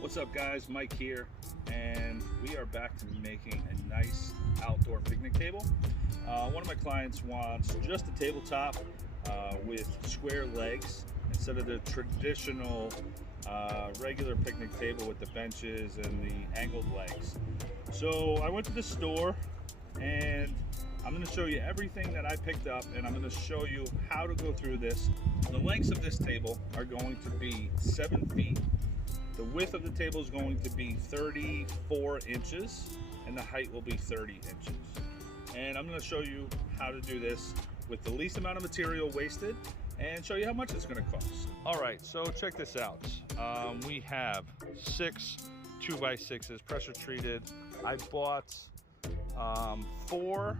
What's up guys, Mike here, and we are back to making a nice outdoor picnic table. One of my clients wants just a tabletop with square legs instead of the traditional regular picnic table with the benches and the angled legs. So I went to the store and I'm going to show you everything that I picked up, and I'm going to show you how to go through this. The lengths of this table are going to be 7 feet. The width of the table is going to be 34 inches, and the height will be 30 inches. And I'm going to show you how to do this with the least amount of material wasted and show you how much it's going to cost. All right, so check this out. We have 6 2x6s, pressure treated. I bought 4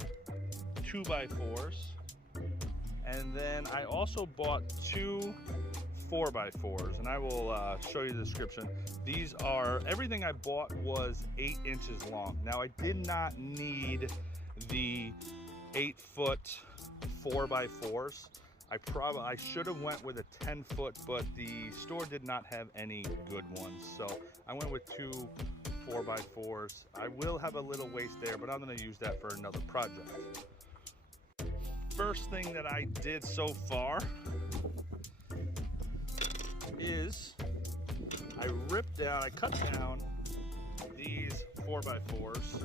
2x4s, and then I also bought 2 4x4s, and I will show you the description. These are, everything I bought was 8 inches long. Now I did not need the 8-foot 4x4s. I should have went with a 10-foot, but the store did not have any good ones, so I went with 2 4x4s. I will have a little waste there, but I'm going to use that for another project. First thing that I did so far is I cut down these 4x4s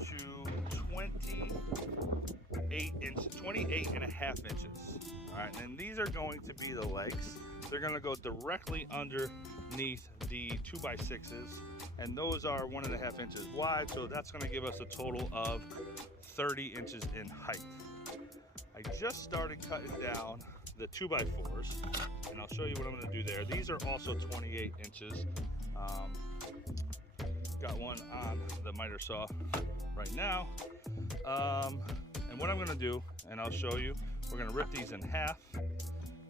to 28.5 inches. All right, and these are going to be the legs. They're going to go directly underneath the 2x6s, and those are 1.5 inches wide, so that's going to give us a total of 30 inches in height. I just started cutting down the 2x4s, and I'll show you what I'm going to do there. These are also 28 inches. Got one on the miter saw right now. And what I'm going to do, and I'll show you, we're going to rip these in half,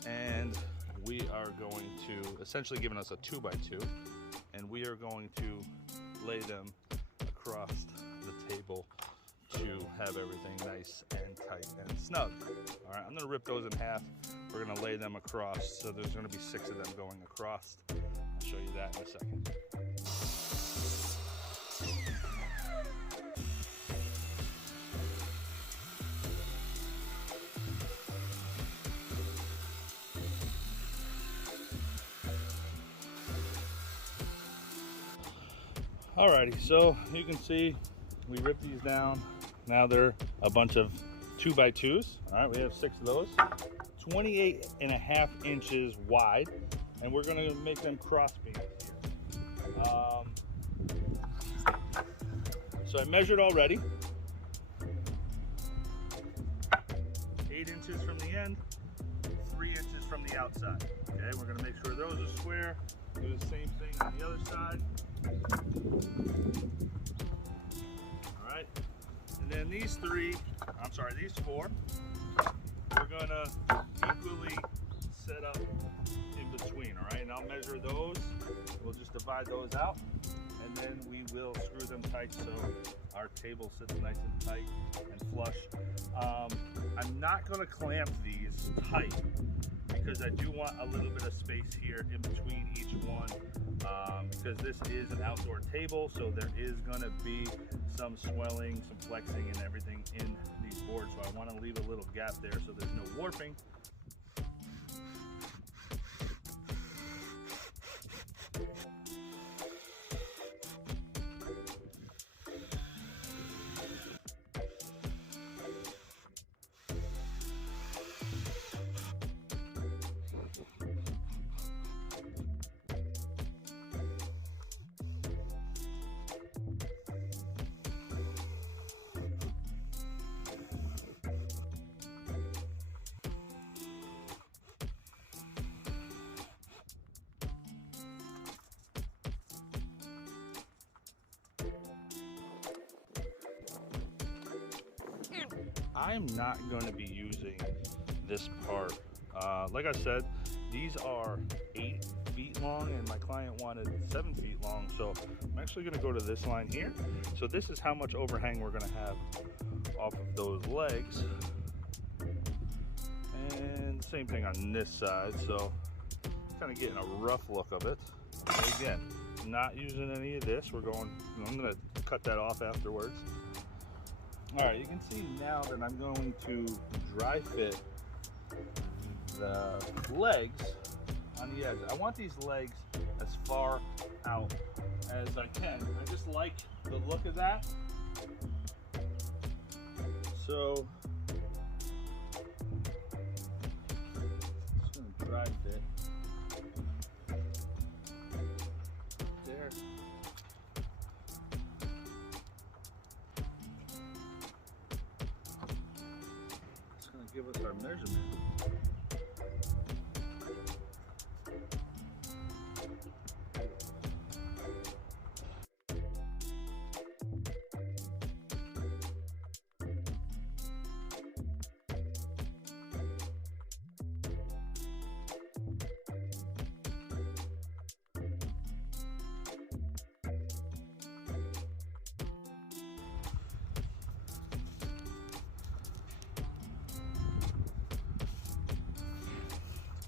and we are going to, essentially giving us a 2x2, and we are going to lay them across the table to have everything nice and tight and snug. All right, I'm gonna rip those in half. We're gonna lay them across, so there's gonna be 6 of them going across. I'll show you that in a second. Alrighty, so you can see we ripped these down. Now they're a bunch of 2x2s. All right, we have 6 of those, 28.5 inches wide, and we're gonna make them cross beams here. So I measured already. 8 inches from the end, 3 inches from the outside. Okay, we're gonna make sure those are square. Do the same thing on the other side. All right. And then these 4, we're gonna equally set up in between, all right? And I'll measure those. We'll just divide those out, and then we will screw them tight so our table sits nice and tight and flush. I'm not gonna clamp these tight because I do want a little bit of space here in between each one, because this is an outdoor table, so there is going to be some swelling, some flexing and everything in these boards, so I want to leave a little gap there so there's no warping. I'm not going to be using this part. Like I said, these are 8 feet long and my client wanted 7 feet long, so I'm actually going to go to this line here. So this is how much overhang we're going to have off of those legs, and same thing on this side, so kind of getting a rough look of it. And again, not using any of this. I'm gonna cut that off afterwards. All right, you can see now that I'm going to dry fit the legs on the edge. I want these legs as far out as I can. I just like the look of that. So just gonna dry fit there. It's gonna give us our measurement.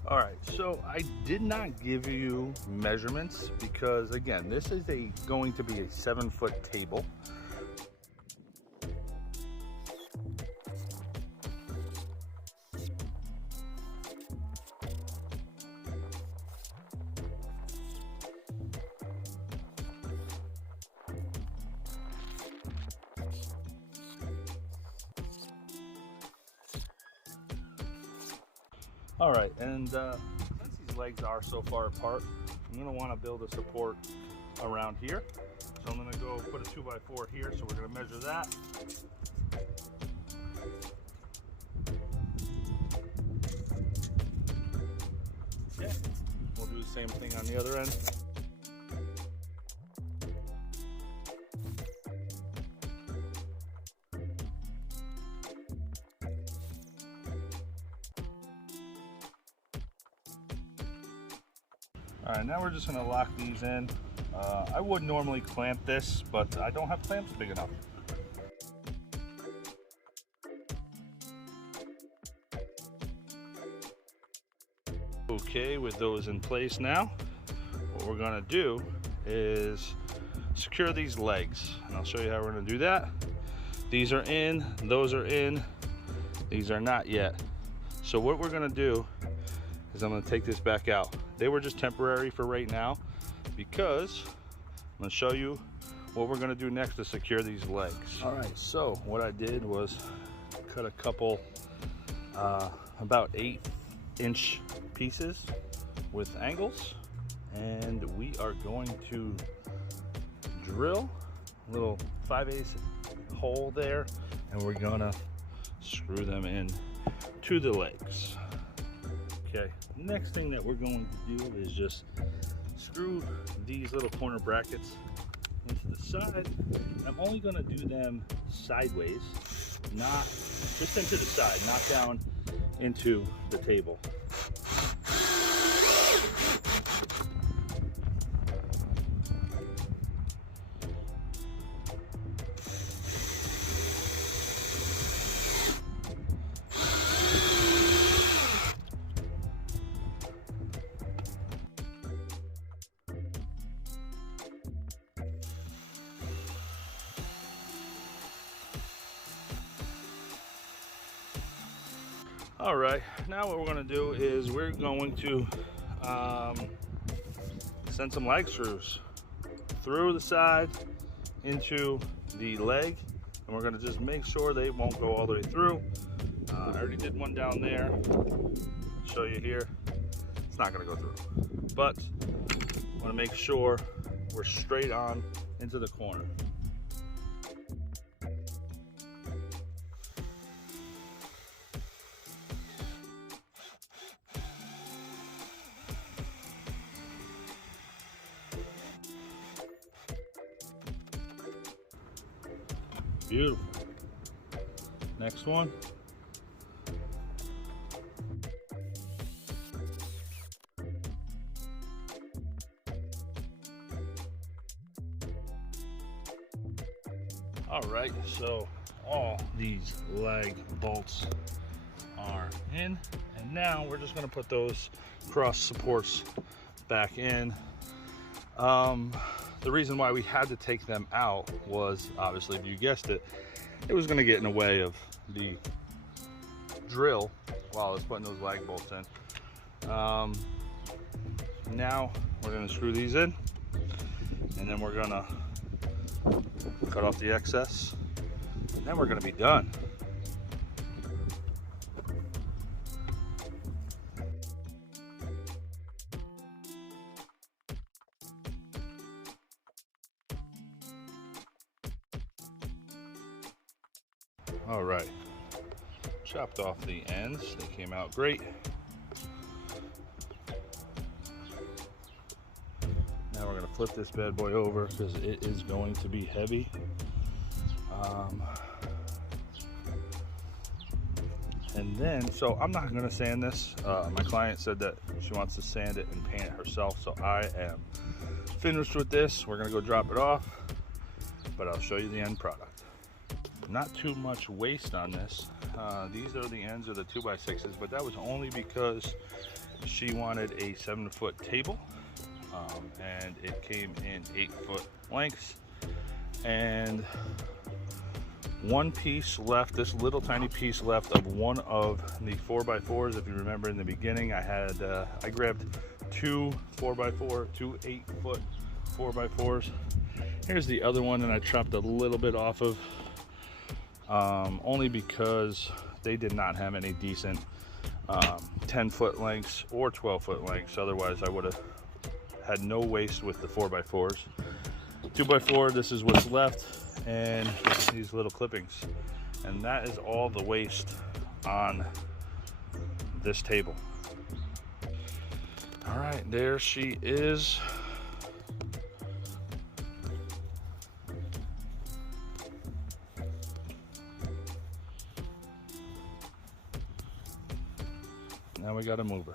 All right, so I did not give you measurements because again, this is going to be a 7-foot table. All right, and since these legs are so far apart, I'm gonna wanna build a support around here. So I'm gonna go put a 2x4 here, so we're gonna measure that. Okay, we'll do the same thing on the other end. All right, now we're just gonna lock these in. I would normally clamp this, but I don't have clamps big enough. Okay, with those in place now, what we're gonna do is secure these legs. And I'll show you how we're gonna do that. These are in, those are in, these are not yet. So what we're gonna do is I'm gonna take this back out. They were just temporary for right now because I'm gonna show you what we're gonna do next to secure these legs. All right, so what I did was cut a couple about 8-inch pieces with angles, and we are going to drill a little 5/8 hole there, and we're gonna screw them in to the legs. Okay, next thing that we're going to do is just screw these little corner brackets into the side. I'm only going to do them sideways, not just into the side, not down into the table. All right, now what we're going to do is we're going to send some lag screws through the side into the leg, and we're going to just make sure they won't go all the way through. I already did one down there. Show you here. It's not going to go through, but I want to make sure we're straight on into the corner. Beautiful. Next one. All right, so all these leg bolts are in, and now we're just going to put those cross supports back in. The reason why we had to take them out was, obviously, if you guessed it, it was going to get in the way of the drill while I was putting those lag bolts in. Now we're going to screw these in, and then we're going to cut off the excess, and then we're going to be done. All right, chopped off the ends. They came out great. Now we're gonna flip this bad boy over because it is going to be heavy. And then, so I'm not gonna sand this. My client said that she wants to sand it and paint it herself, so I am finished with this. We're gonna go drop it off, but I'll show you the end product. Not too much waste on this. These are the ends of the 2x6s, but that was only because she wanted a 7-foot table, and it came in 8-foot lengths, and one piece left, this little tiny piece left of one of the 4x4s. If you remember in the beginning, I grabbed two 4x4, two 8-foot 4x4s. Here's the other one, and I chopped a little bit off of, only because they did not have any decent 10-foot lengths or 12-foot lengths. Otherwise, I would have had no waste with the 4x4s. 2x4, this is what's left, and these little clippings. And that is all the waste on this table. All right, there she is. Now we gotta move her.